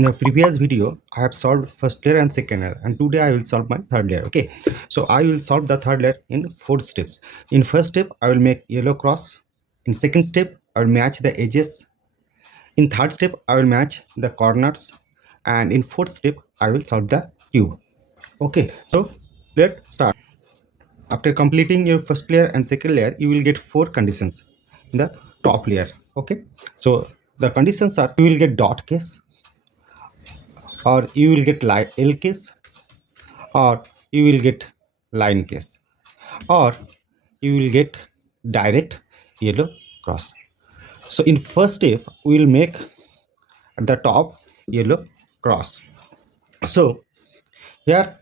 In the previous video, I have solved first layer and second layer, and today I will solve my third layer. Okay, so I will solve the third layer in 4 steps. In first step, I will make yellow cross. In second step, I will match the edges. In third step, I will match the corners, and in fourth step, I will solve the cube. Okay, so let's start. After completing your first layer and second layer, you will get 4 conditions in the top layer. Okay, so the conditions are: you will get dot case, or you will get L case, or you will get line case, or you will get direct yellow cross. So in first step, we will make at the top yellow cross. So here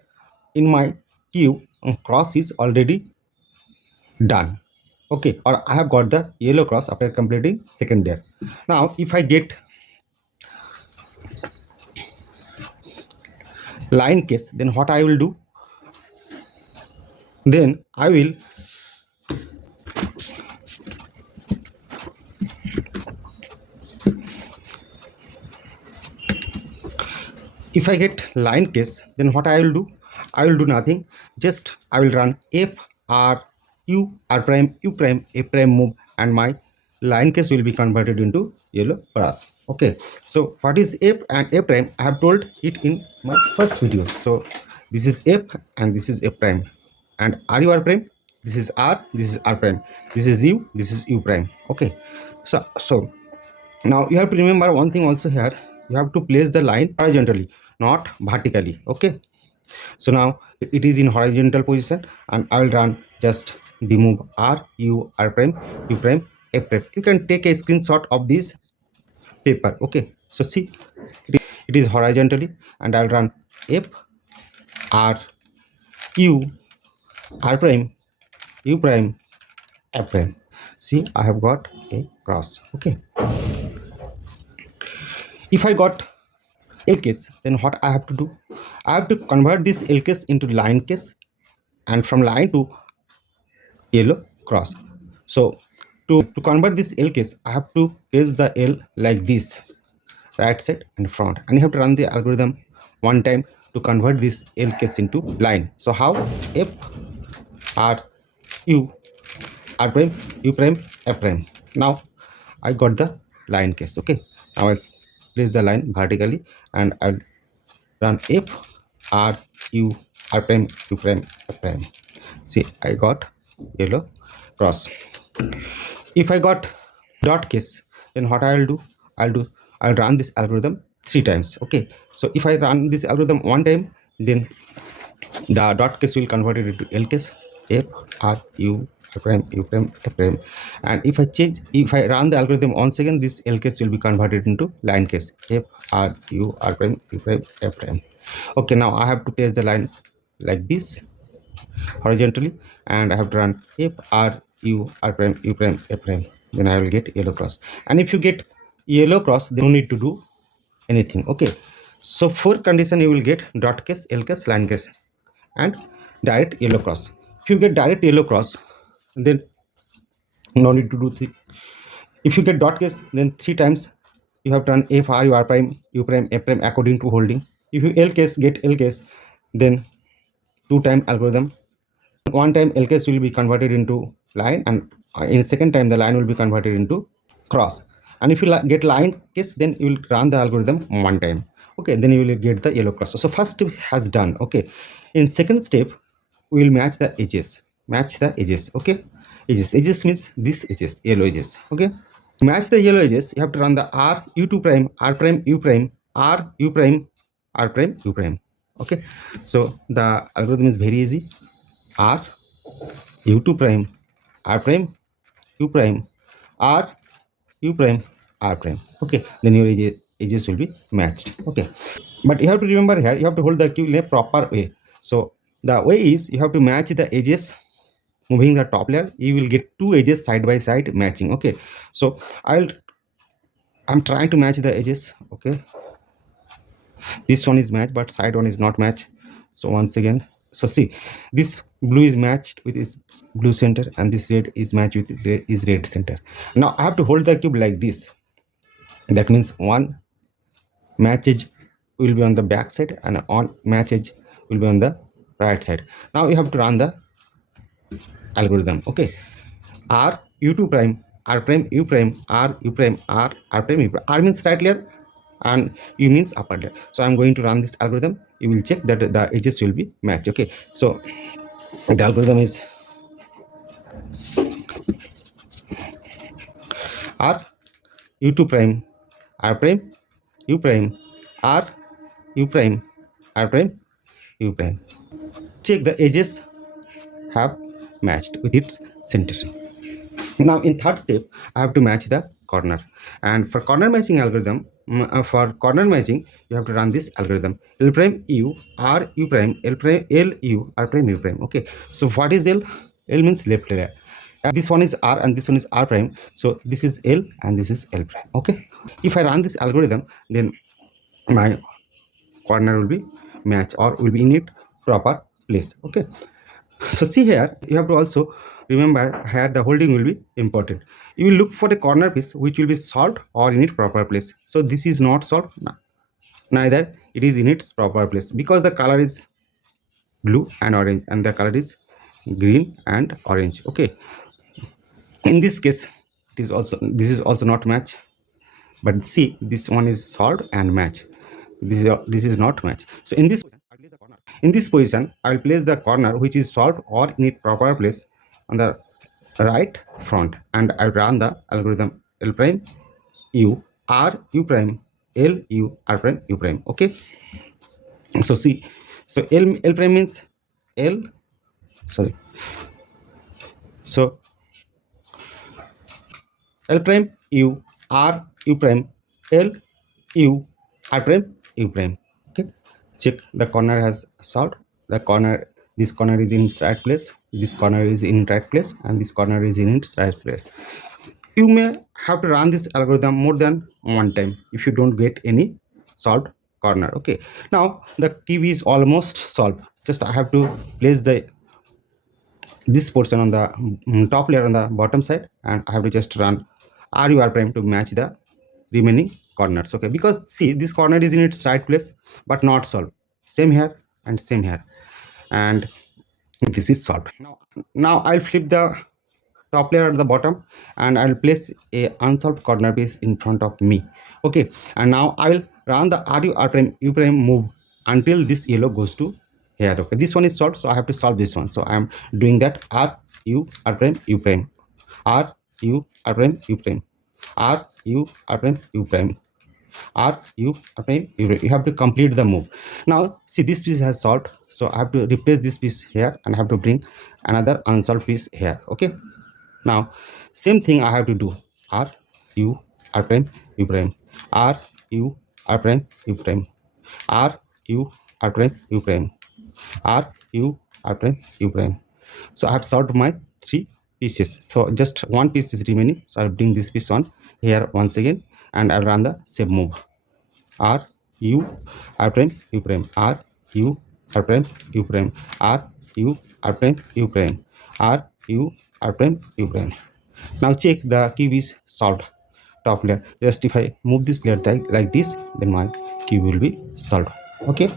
in my cube, cross is already done. Okay, or I have got the yellow cross after completing second layer. Now if I get line case, then what I will do, then I will if I get line case, then what I will do, I will do nothing, just I will run F R U R prime U prime A prime move, and my line case will be converted into yellow cross. Okay, so what is F and A prime, I have told it in my first video. So this is F and this is A prime, and R U R prime, this is R, this is R prime, this is U, this is U prime. Okay, so now you have to remember one thing also here: you have to place the line horizontally, not vertically. Okay, so now it is in horizontal position, and I will run just the move R U R prime U prime F prime. You can take a screenshot of this paper. Okay, so see, it is horizontally, and I'll run F R U R prime U prime F prime. See, I have got a cross. Okay, if I got L case, then what I have to do, I have to convert this L case into line case, and from line to yellow cross. So to convert this L case, I have to place the L like this, right side and front, and you have to run the algorithm one time to convert this L case into line. So how? F R U R prime U prime F prime. Now I got the line case. Okay, now I'll place the line vertically, and I'll run F R U R prime U prime F prime. See, I got yellow cross. If I got dot case, then what I'll do, I'll run this algorithm 3 times. Okay, so if I run this algorithm one time, then the dot case will convert it into L case, F R U prime U prime F prime. And if I run the algorithm once again, this L case will be converted into line case, F R U R prime U prime F prime. Okay, now I have to place the line like this horizontally, and I have to run F R U R prime U prime F prime. Then I will get yellow cross. And if you get yellow cross, then you need to do anything. Okay, so for condition, you will get dot case, L case, line case, and direct yellow cross. If you get direct yellow cross, then no need to do three. If you get dot case, then 3 times you have to run F R U R prime U prime F prime according to holding. If you L case get L case, then 2 time algorithm. One time L case will be converted into line, and in second time the line will be converted into cross. And if you get line case, then you will run the algorithm one time. Okay, then you will get the yellow cross. So first step has done. Okay, in second step we will match the edges. Okay, edges means this edges, yellow edges. Okay, to match the yellow edges, you have to run the R U2 prime R prime U prime R U prime R prime U prime. Okay, so the algorithm is very easy. R U2 prime R prime U prime R U prime R prime. Okay, then your edges will be matched. Okay, but you have to remember here, you have to hold the cube in a proper way. So the way is, you have to match the edges moving the top layer. You will get 2 edges side by side matching. Okay, so I'm trying to match the edges. Okay, this one is matched, but side one is not matched. So once again, so see, this blue is matched with its blue center, and this red is matched with is red center. Now I have to hold the cube like this. That means one match edge will be on the back side and on match edge will be on the right side. Now you have to run the algorithm. Okay, r u2 prime r prime u prime r u prime r prime u prime. R means right layer and u means upper layer. So I'm going to run this algorithm. You will check that the edges will be matched. Okay, so the algorithm is r u2 prime r prime u prime r u prime r prime u prime. Check the edges have matched with its center. Now in third step I have to match the corner, and for corner matching algorithm, for corner matching you have to run this algorithm: l prime u r u prime l prime l u r prime u prime. Okay, so what is l? L means left layer. This one is r and this one is r prime, so this is l and this is l prime. Okay, if I run this algorithm, then my corner will be match or will be in its proper place. Okay, so see here, you have to also remember here the holding will be important. You will look for a corner piece which will be solved or in its proper place. So this is not solved, neither it is in its proper place, because the color is blue and orange and the color is green and orange. Okay, in this case it is also, this is also not match, but see, this one is solved and match, this is not match. So in this position I will place the corner which is solved or in its proper place on the right front, and I run the algorithm l prime u r u prime l u r prime u prime. Okay, so see, so l prime means l, sorry, so l prime u r u prime l u r prime u prime. Okay, check the corner has solved. The corner, this corner is in its right place, this corner is in right place, and this corner is in its right place. You may have to run this algorithm more than one time if you don't get any solved corner. Okay, now the cube is almost solved. Just I have to place the this portion on the top layer on the bottom side, and I have to just run ru r prime to match the remaining corners. Okay, because see, this corner is in its right place but not solved. Same here and same here, and this is solved. Now I'll flip the top layer at the bottom and I'll place a unsolved corner piece in front of me. Okay, and now I will run the ru r prime u prime move until this yellow goes to here. Okay, this one is solved, so I have to solve this one. So I am doing that r u r prime u prime r u r prime u prime r u r prime u prime r u r prime u prime. You have to complete the move. Now see, this piece has solved, so I have to replace this piece here and I have to bring another unsolved piece here. Okay, now same thing I have to do r u r prime u prime r u r prime u prime r u r prime u prime r u r prime u prime. So I have solved my three pieces, so just one piece is remaining. So I'll bring this piece on here once again and I'll run the same move r u r prime u prime r u r prime u prime r u r prime u prime r u r prime u prime. Now check the cube is solved. Top layer, just if I move this layer like this, then my cube will be solved. Okay,